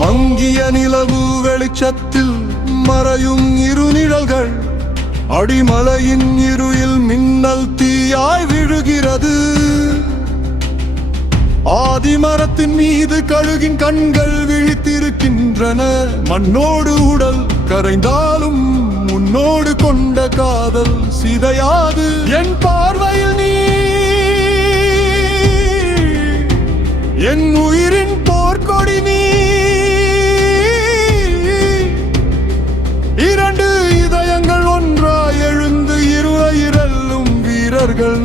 மங்கிய நிலவு வெளிச்சத்தில் மறையும் இருநிழல்கள் அடிமலையின் இருளில் மின்னல் தீயாய் விழுகிறது. ஆதிமரத்தின் மீது கழுகின் கண்கள் விழித்திருக்கின்றன. மண்ணோடு உடல் கரைந்தாலும் உன்னோடு கொண்ட காதல் சிதையாது. என் பார்வையில் நீ என் உயிரின் போர்க்கொடி நீ. இரண்டு இதயங்கள் ஒன்றாய் எழுந்து இருளும் வீரர்கள்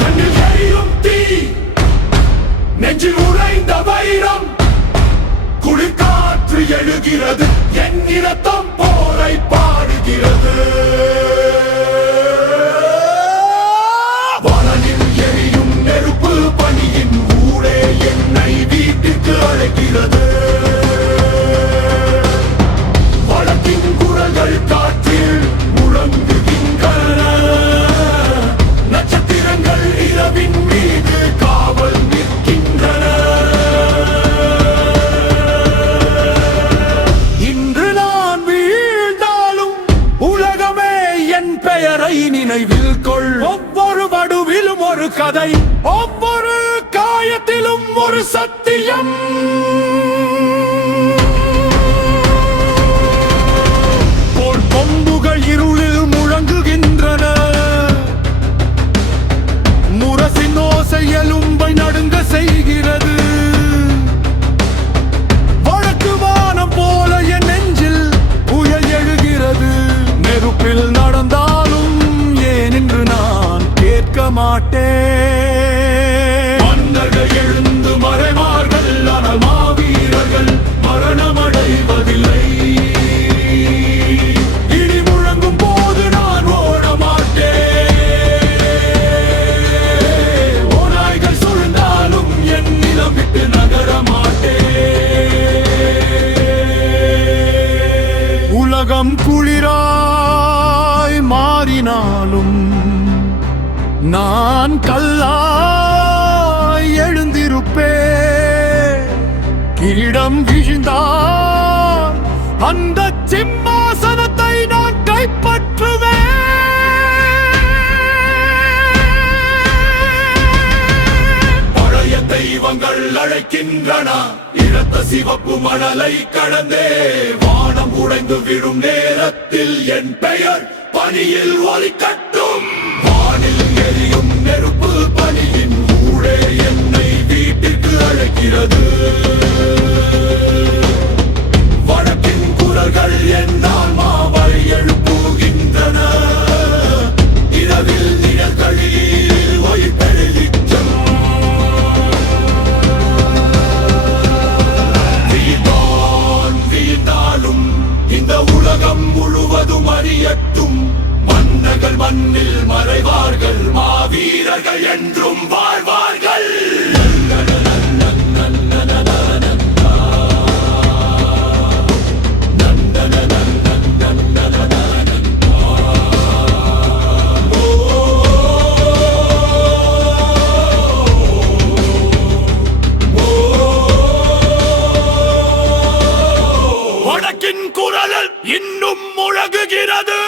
கண்ணில் எரியும் தீ, நெஞ்சில் உறைந்த வைரம், குளிர்காற்று எழுகிறது, என் இரத்தம் போரை பாடுகிறது. வானில் எரியும் நெருப்பு பனியின் ஊடே என்னை வீட்டுக்கு அழைக்கிறது. வழக்கின் குரல்கள் காற்றில் முழங்குகின்றன. நட்சத்திரங்கள் இரவின் மீது காவல் நிற்கின்றன. இன்று நான் வீழ்ந்தாலும் உலகமே என் பெயரை நினைவில் கொள். ஒவ்வொரு வடுவிலும் ஒரு கதை, ஒவ்வொரு காயத்திலும் ஒரு சத்தியம். போர் கொம்புகள் இருளில் முழங்குகின்றன. முரசின் ஓசை எலும்பை நடுங்க செய்கிறது. வழக்கு வானம் போல என் நெஞ்சில் புயல் எழுகிறது. நெருப்பில் நடந்தாலும் ஏன் என்று நான் கேட்க மாட்டேன். மன்னர்கள் எழுந்து மறைவார்கள், ஆனால் மாவீரர்கள் மரணமடைவதில்லை. இடி முழங்கும் போது நான் ஓட மாட்டேன். ஓநாய்கள் சூழ்ந்தாலும் என் நிலம் விட்டு நகர மாட்டேன். உலகம் குளிராய் மாறினாலும் நான் கல்லாய் எழுந்திருப்பேன். கிரீடம் விழுந்தால் அந்த சிம்மாசனத்தை நான் கைப்பற்றுவேன். பழைய தெய்வங்கள் அழைக்கின்றன. இரத்த சிவப்பு மணலை கடந்தே வானம் உடைந்து விழும் நேரத்தில் என் பெயர் பனியில் ஒலிக்கட்டும். வானில் எரியும் நெருப்பு பனியின் ஊடே என்னை வீட்டிற்கு அழைக்கிறது. வழக்கின் குரல்கள் என் ஆன்மாவை எழுப்புகின்றன. இரவில் நிழல்களில் ஒளி பெருகிற்றும். வீழ்ந்தாலும் இந்த உலகம் முழுவதும் அறியட்டும். மன்னர்கள் மண்ணில் மறைவார்கள், மாவீரர்கள் என்றும் வாழ்வார்கள். வடக்கின் குரல் இன்னும் முழங்குகிறது.